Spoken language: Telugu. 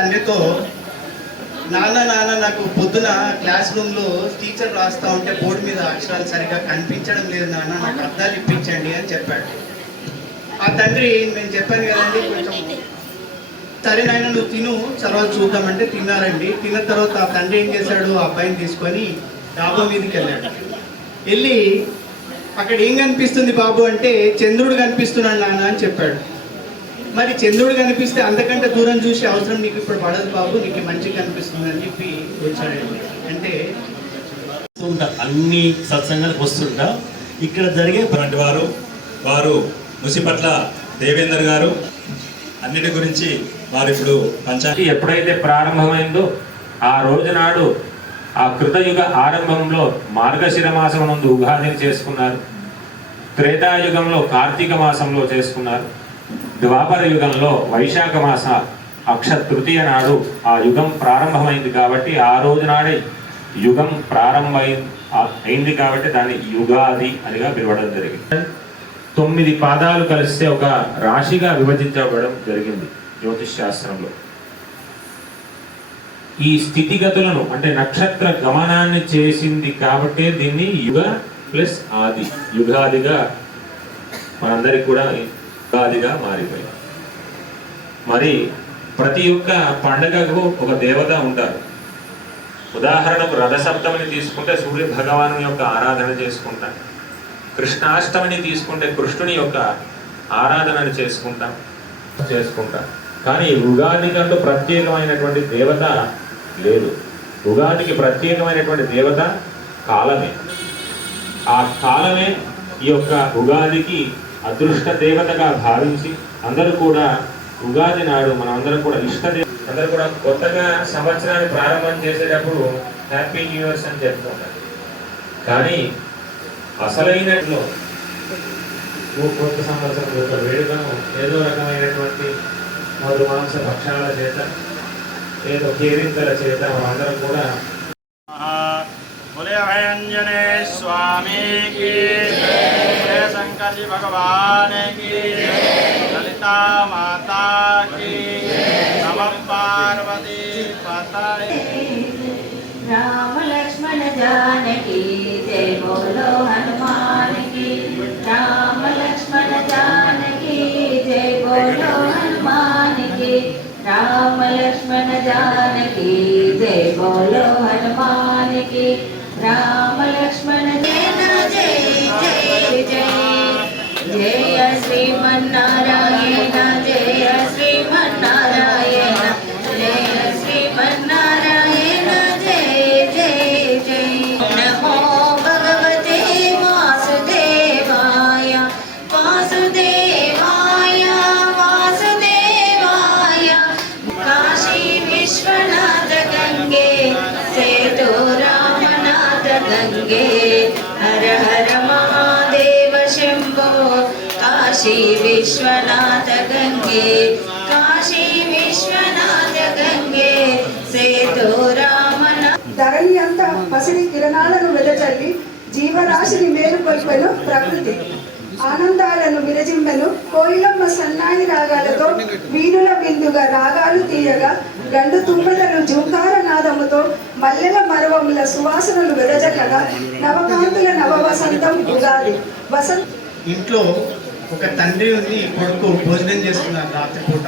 తండ్రితో, నాన్న నాన్న నాకు పొద్దున క్లాస్ రూమ్లో టీచర్ రాస్తూ ఉంటే బోర్డు మీద అక్షరాలు సరిగా కనిపించడం లేదు నాన్న, నాకు అర్థాలు ఇప్పించండి అని చెప్పాడు. ఆ తండ్రి, నేను చెప్పాను కదండి, కొంచెం సరే నాయన నువ్వు తిను, తర్వాత చూద్దామంటే తిన్నారండి. తిన్న తర్వాత ఆ తండ్రి ఏం చేశాడు, ఆ అబ్బాయిని తీసుకొని డాబా మీదకి వెళ్ళాడు. వెళ్ళి అక్కడ ఏం కనిపిస్తుంది బాబు అంటే, చంద్రుడు కనిపిస్తున్నాడు నాన్న అని చెప్పాడు. మరి చంద్రుడు కనిపిస్తే అంతకంటే దూరం చూసే అవసరం నీకు ఇప్పుడు పడదు బాబు, నీకు మంచిగా కనిపిస్తుంది అని చెప్పి వచ్చాడండి. అంటే అన్ని సత్సంగాలకు వస్తుంటా. ఇక్కడ జరిగే వారు ముసిపట్ల దేవేందర్ గారు అన్నిటి గురించి వారు ఇప్పుడు పంచాయతీ ఎప్పుడైతే ప్రారంభమైందో ఆ రోజు నాడు ఆ కృతయుగ ఆరంభంలో మార్గశిర మాసం నందు ఉగాదిని చేసుకున్నారు. త్రేతాయుగంలో కార్తీక మాసంలో చేసుకున్నారు. ద్వాపర యుగంలో వైశాఖ మాస అక్షతృతీయ నాడు ఆ యుగం ప్రారంభమైంది కాబట్టి ఆ రోజు నాడే యుగం అయింది కాబట్టి దాన్ని యుగాది అనిగా పిలవడం జరిగింది. 9 పాదాలు కలిస్తే ఒక రాశిగా విభజించబడడం జరిగింది జ్యోతిష్ శాస్త్రంలో. ఈ స్థితిగతులను అంటే నక్షత్ర గమనాన్ని చేసింది కాబట్టి దీన్ని యుగ ప్లస్ ఆది, యుగాదిగా మనందరికి కూడా యుగాదిగా మారిపోయింది. మరి ప్రతి ఒక్క పండగకు ఒక దేవత ఉంటారు. ఉదాహరణకు రథసప్తమిని తీసుకుంటే సూర్య భగవాను యొక్క ఆరాధన చేసుకుంటాం. కృష్ణాష్టమిని తీసుకుంటే కృష్ణుని యొక్క ఆరాధనను చేసుకుంటాం. కానీ ఉగాదికంటూ ప్రత్యేకమైనటువంటి దేవత లేదు. ఉగాదికి ప్రత్యేకమైనటువంటి దేవత కాలమే. ఆ కాలమే ఈ యొక్క ఉగాదికి అదృష్ట దేవతగా భావించి అందరూ కూడా ఉగాది నాడు మనం అందరం కూడా అందరూ కూడా కొత్తగా సంవత్సరాన్ని ప్రారంభం చేసేటప్పుడు హ్యాపీ న్యూ ఇయర్స్ అని చెప్పుకుంటారు. కానీ అసలైనట్లు కొత్త సంవత్సరం యొక్క వేడుకను ఏదో రకమైనటువంటి మధు మాంస భక్షాల చేత ఏదో కేరింతల చేత మనందరం కూడా భులభంజనే స్వామికి, శంకరి భగవానికి, లలితా మాతాకి, నమ పార్వతీ పతయే. राम लक्ष्मण जानकी जय बोलो हनुमान की, राम लक्ष्मण जानकी जय बोलो हनुमान की, राम लक्ष्मण जानकी जय बोलो हनुमान की, राम लक्ष्मण जय जय जय जय श्रीमन्नारायण, जय श्रीमन्नारायण, जय श्रीमन्नारायण, हर हर महादेव शंभो, काशी विश्वनाथ गंगे, काशी विश्वनाथ गंगे सेतु रामना. ధరణి అంతా పసిడి కిరణాలను వెదజల్లి జీవరాశిని మేలుకొల్పెను ప్రకృతి. ఆనందాలను విరజింపెను కోయిలమ్మ సన్నాయి రాగాలతో, వీణుల బిందుగా రాగాలు తీయగా, గండు తుమ్మెదలు జూకార నాదముతో, మల్లెల మరవముల సువాసనలు వెదజల్లగా, నవకాంతుల నవ వసంతం ఉగాది. ఇంట్లో ఒక తండ్రి ఉంది, కొడుకు భోజనం చేస్తున్నారు రాత్రిపూట.